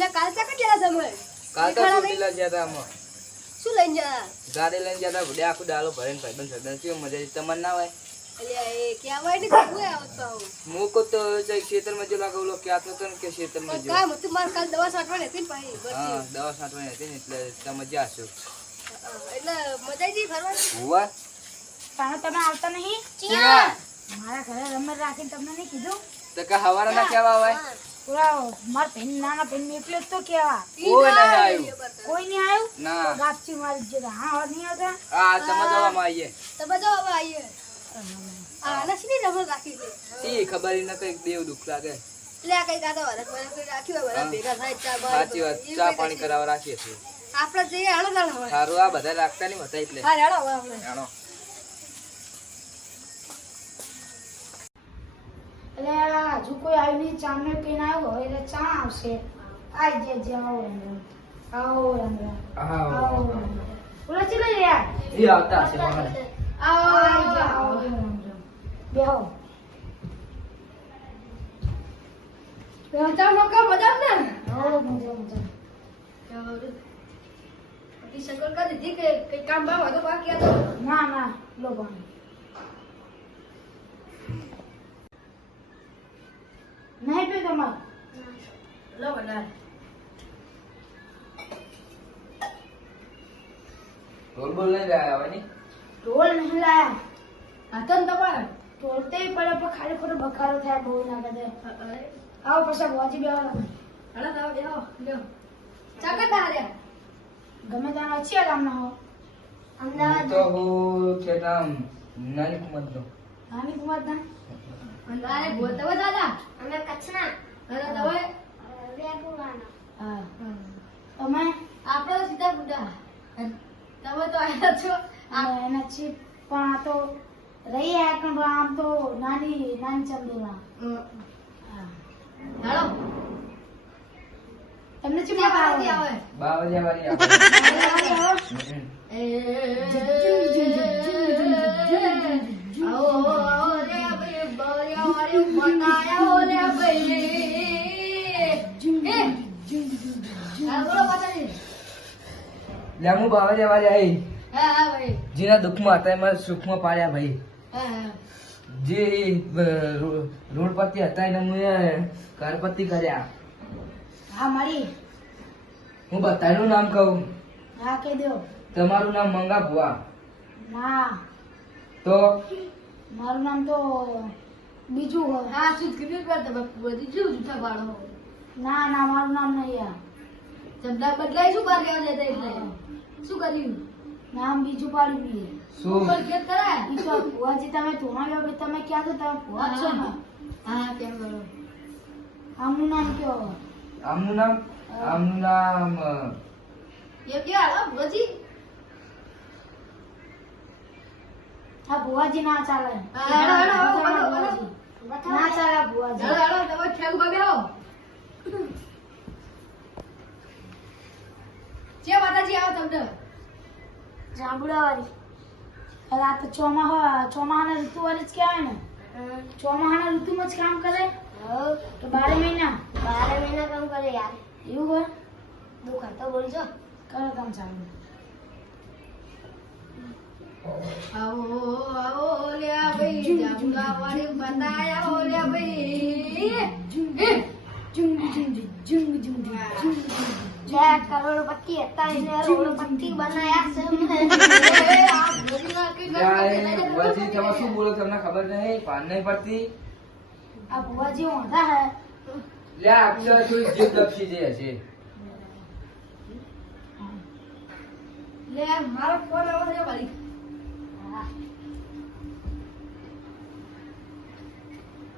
એટલે કાલ ચા કેટલા તમે કાલ તો સુટીલા ગયા હતા અમે શું લઈને જતા ગાડી લઈને ગયા હતા ભડે આખું ડાલો ભરીને ભાઈબંધ સરદાર કેવું મજા આવી તમને ના હોય એટલે એ કેવાય ને કોઈ આવતો મૂકો તો ખેતરમાં જો લાગે ઓલો ક્યાં તો કે ખેતરમાં જો કામ હતું માર કાલ દવા છાંટવાની હતી ને ભાઈ હા દવા છાંટવાની હતી ને એટલે તમે જાશો એટલે મજા આવી ફરવાની હુવા પણ તમે આવતા નહીં ચિયા મારા ઘરે રમત રાખીને તમને નહીં કીધું તો કે હવારા ના કેવા હોય પૂરા મારા બેન નાના બેન એટલે તો કેવા કોઈ નહીં આવ્યું કોઈ નહીં આવ્યું ના ગાપચી મારી જે હા નહીં આવતા આ સમજવામાં આવીએ તમે જો હવે આવીએ આ નસની રમત રાખી છે ઈ ખબર ઈ ન કઈ દેવ દુખ લાગે એટલે આ કઈ ગાતો વરસ વરસ કોઈ રાખ્યું હોય વરસ ભેગા થાય ચા બાર સાચી વાત ચા પાણી કરાવવા રાખીએ છીએ આપણે જઈએ હાલો દાળ હવે સારું આ બધા રાખતા નહીં હતા એટલે હા હાલો હવે આપણે જાણો એટલે હજુ કોઈ આવ્યું નહીં ચામને પીને આવ્યો હવે એટલે ચા આવશે આઈ જે આવો આવો આવો બોલો ચલો યાર ઈ આવતા હશે બહાર આવો બેહો ચા નો કામ મજા ને હો મજા ઈ શકલ કરી દીધી કે કઈ કામ બામ હતો બાકી હતો ના ના લો પાણી નહીં પી તમારે લો બના બોલ બોલ લઈ ગયા હોય ની ઢોલ નહીં લાયા હતો ને તમારે ઢોલ તે પડે પણ ખાલી ખોટો બકારો થાય બહુ ના કરે આવો પછી વાંચી બેહો હાલો તો બેહો લ્યો ચા કરતા હાલ્યા ગમે ત્યાં છે ગામના હો હું તો હું છે નામ નાની કુમાર નો નાની કુમાર ના અંદારે બોલતા દાદા અમે કચ્છના અરે તમે હા તમે આપણે તો સીધા બુડા તમે તો આયા છો એના છે પણ આ તો રહી આયા પણ આમ તો નાની નાની ચંદેલા હાલો તમને છે ક્યાં બાકી આવે બાવરિયા વાળી આવે આવો રે ભાઈ બાવરિયા વાળી મનાયા રે ભાઈ હા બોલો પાછા લે હું બાવરિયા વાળી આવી હા હા ભાઈ જેના દુઃખમાં હતા એમાં સુખમાં પાડ્યા ભાઈ હા હા જે રોડપતિ હતા એને મેં ઘરપતિ કર્યા હા મારી હું બધાનું નામ કહું હા કહી દો તમારું નામ મંગા ભુવા ના તો મારું નામ તો બીજું હોય હા શું કીધું પર તમે બધી શું જૂઠા પાડો ના ના મારું નામ નહીં યાર શબ્દ બદલાય શું બાર લેવા જતા એટલે શું કર્યું નામ બીજું પાડ્યું બી શું ઉપર ખેત કરાય ઈ તો ભુવાજી તમે ધોણા લો કે તમે ક્યાં છો તમે ભુવા જ છો ને હા કેમ કરો આમનું નામ કયો આમનું નામ એ ક્યાં હાલો ભોજી હા ભુવાજી ના ચાલે હા, હેડો, હેડો, હેડો, હેડો, ભુવાજી. ના ચાલે ભુવાજી હાલો હાલો તમે ઠેક બગાડો જે માતાજી આવો તમને જાંબુડાવાળી એટલે આ તો ચોમાહાના ઋતુ વાળી જ કહેવાય ને ચોમાહાના ઋતુમાં જ કામ કરે તો 12 મહિના કામ કરે યાર એવું હોય દુઃખ તો બોલજો કરો કામ ચાલુ આવો આવો લ્યા ભાઈ જાંબુડા વાળી બતાયા હો લ્યા ભાઈ કરોડપતિ હતા એને કરોડપતિ બનાયા છે ભુવાજી તમે શું બોલો તમને ખબર નહીં પાન નહીં પડતી આ ભુવાજી ઊંધા હે લે અક્ષર થોડી જીભ લપસી જાય છે લે મારો ફોન આવો છે ભાઈ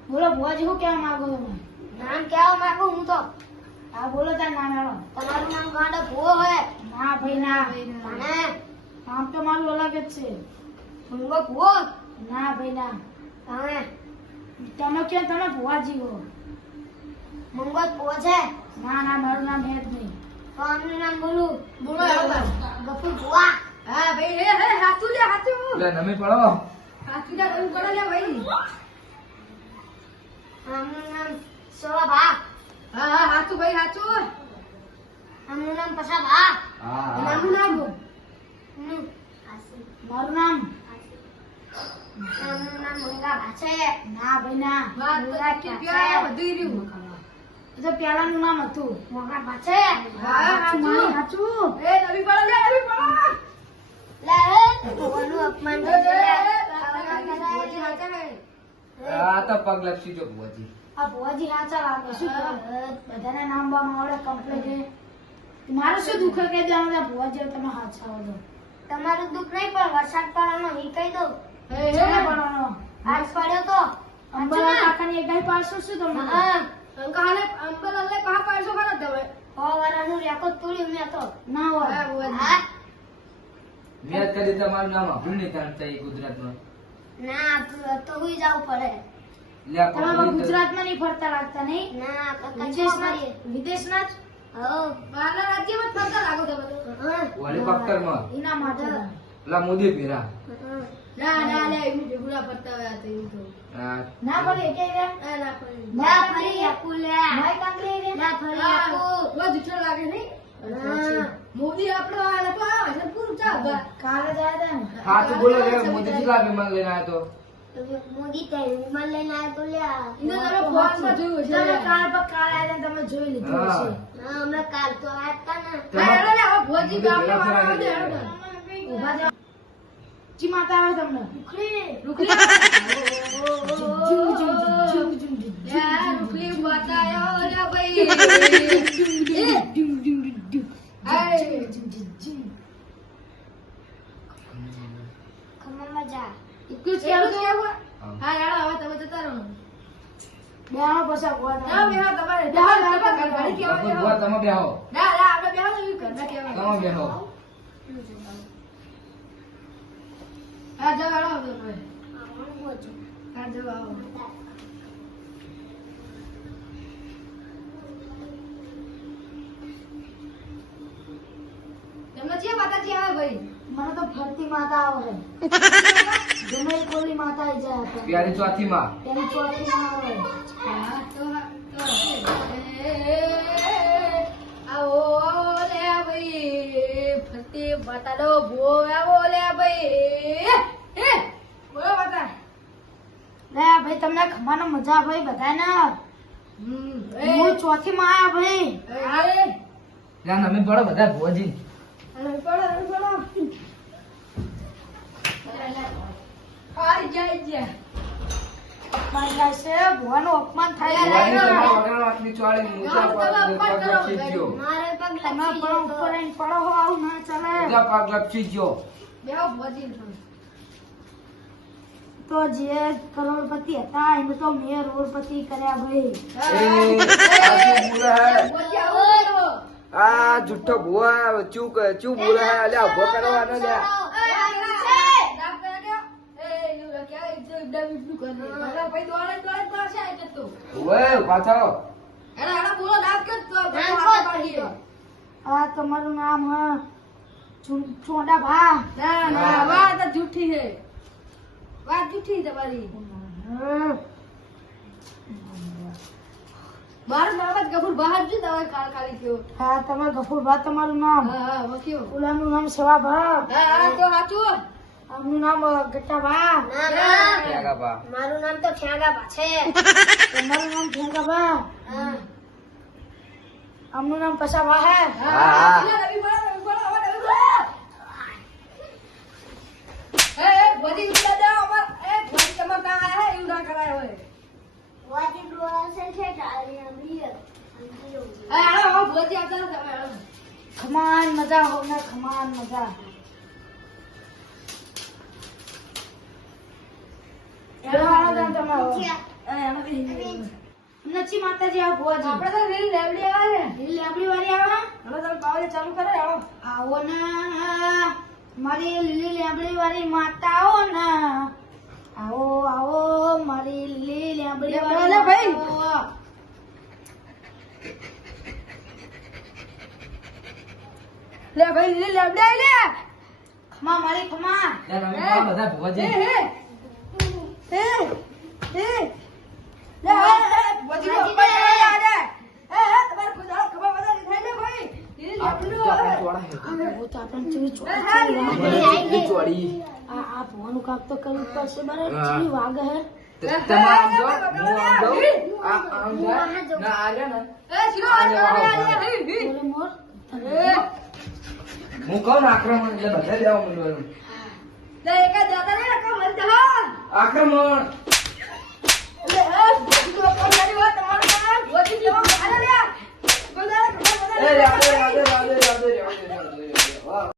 બોલો ભુવાજી શું કહેવા માંગો તમે નામ કેવા માંગુ હું તો હા બોલો તાર નામ હેડો તમારું નામ ગાંડા ભૂવો હોય ના ભાઈ ના અને નામ તો મારું અલગ જ છે ભૂંગો ભૂવો ના ભાઈ ના તમે તમે કેમ તમે ભુવાજી હો ભૂંગો ભૂવો છે ના ના મારું નામ હે જ નહીં તો આમનું નામ બોલું બોલો ગફુર ભૂવા હા ભાઈ હે હાથું લે હાથું લે નમી પડો હાથું લે કરું કરો લે ભાઈ આમનું નામ સોવા ભા હા હા હાથું ભાઈ હાથું આમનું નામ પછા ભા હા હા નામનું નામ બોલ મારું નામ આમનું નામ મંગા ભા છે ના ભાઈ ના મંગા કે પ્યારા બધું રહ્યું એ તો પેલાનું નામ હતું મંગા ભા છે હા સાચું સાચું એ નવી પડો લે નવી પડો લે ઓનું અપમાન એ, આ તો પગ લપસી જો ભુવાજી આ ભુવાજી હાચા લાગે શું કરે? બધાના નામ બામ આવડે કમ્પ્લીટ મારું શું દુઃખ કે જાણો ભુવાજી તમે હાચા આવડો તમારું દુઃખ નહીં પણ વરસાદ પડવાનો ઈ કહી દઉં છેલ્લે પડવાનો આજ પડ્યો તો અંબાલા કાકાની એક ગાય પાડશો શું તમને હા અંકાને અંબરલે પા પાડશો ખરા તમે ઓવરાનું રેકો તોડ્યું મેં તો ના હોય હા મેં કરી તમારું નામ આપણું નહીં જાણતા એ ગુજરાતમાં ના તો હુઈ જવું પડે લે આ તમે પગ ગુજરાતમાં નહીં ફરતા લાગતા નહીં ના કાકા વિદેશના વિદેશના જ હો બહારના રાજ્યમાં જ ફરતા લાગો તમે હેલિકોપ્ટરમાં એના માટે પેલા મોદી ભેરા ના ના લે એમ ભેગુડા ફરતા હોય તો એવું તો આ ના પડે કે રે ના ફરી આપુ લે ભાઈ કાંકરી રે ના ફરી આપુ વો જુઠ્ઠો લાગે નહીં મોદી આપણો આલે તો આવે છે પૂરું ચાલ કાલે જાય છે ને હાથ બોલો રે મોદી કેટલા વિમાન લઈને આવ્યો તો મોદી તે વિમાન લઈને આવ્યો તો લ્યા એને તમે ફોનમાં જોયું છે તમે કાલ પર કાલ આવીને તમે જોઈ લીધું હા. હશે ના અમે કાલ તો આયા હતા ને તેમાં લે ભોજી મોદી આપણે ભેરા વાળા ફરાવી આવડે, દે. આવડે. ઊભા જાઓ ચી માતા આવે તમને રૂખલી zoom zoom zoom zoom zoom યા રૂખલી બતાયો રે ભાઈ ખમા મજા એટલું જ કહેવું છે? હા યાર હવે તમે જતા રહો બેહાડો પછી આ ગોળ ના બેહો તમારે બેહો, બેહો બેહો, તમે ઘડી કેવા બાપુ બેહો ભુવા તમે બેહો ના ના આપણે બેહો ને ઘરના કેવા તમે બેહો હા જાવ આવો તમે હા જાવ આવો તમને જે માતાજી આવે ભાઈ મને તો ફરતી માતા આવે ગમે એ કોલી માતા આવી જાય આપણે. પ્યારી ચોથી માં તેની ચોથી માં આવે હા તો આવો લે ભાઈ ફરતી માતાનો ભો આવો લે ભાઈ બોલો માતા લે ભાઈ તમને ખમાનો મજા ભાઈ બધાને હું ચોથી માં આયા ભાઈ ત્યાં અમે પડો બધા ભુવાજી મારી લાશે ભુવાનું અપમાન થાય ભુવાની છે. તમારા વગર આટલી ચોળી મૂછા પગ લપસી ગયો મારે પગ તમે પણ ઉપર આવીને પડો હો આવું ના ચાલે બીજા પગ લપસી ગયો બેહો ભોજી તો જે કરોડપતિ હતા એને તો મેં રોડપતિ કર્યા ભાઈ આ જુઠ્ઠો ભુવા ચૂ બોલે હે અલ્યા ઉભો કરવાનો લે ઓય પાછો આ તમારું નામ હ ચોંડા ભા જૂઠી છે વાત જૂઠી તમારી મારું નામ જ ગફુર બહાર જ તમે કાળી કયો હા તમે ગફુર ભા તમારું નામ હા વકીઓ ઓલાનું નામ સેવા ભા હા તો સાચું આમનું નામ ગટ્ટા ભા ક્યાં બા મારું નામ તો ઠ્યાગા બા છે તમારું નામ ઠેંગા ભા હા આમનું નામ પસા ભા હે હા. રવિ બોલો એ બધી ઉડા દે અમાર એ બધી તમાર કા આયા હે એવું ના કરાય હોય વાજી ડોળા છે ડાળી આંબલી એ આવો ભોજી આવતા તમે આવો ખમાન મજા હો ને ખમાન મજા નચી માતાજી આવો ભુવાજી આપણે તો રીલ લેવડી આવે ને લીલી લેબડી વાળી આવે હવે તમે પાવડે ચાલુ કરે આવો આવો ને મારી લીલી લેબડી વાળી માતા આવો ને આવો આવો મારી લીલી લેબડી બોલો વાળી ભાઈ. આવો. લે ભાઈ રીલ લેવડી આવી લે ખમા મારી ખમા ત્યાં અમે પડો બધા ભુવાજી હે લે ભોજી નો ઉપર ચડાઈ આ રે તમારે ખુદ ખબર બધા થઈ લે ભાઈ ચોળા હે હું તો આપણને ચીવી એ, હા, ચોળી ચોળી આ ભવાનું કામ તો કરવું જ પડશે બરાબર ચીવી વાગે હે તમારે આમ જો હું આમ જાઉં આમ જાય ના આ રે ને એ શીરો આ બોલે મોર હું કહું ને આક્રમણ એટલે બધા લેવા માંડવાનું એક જ દાદા ને કામ મત હા આક્રમણ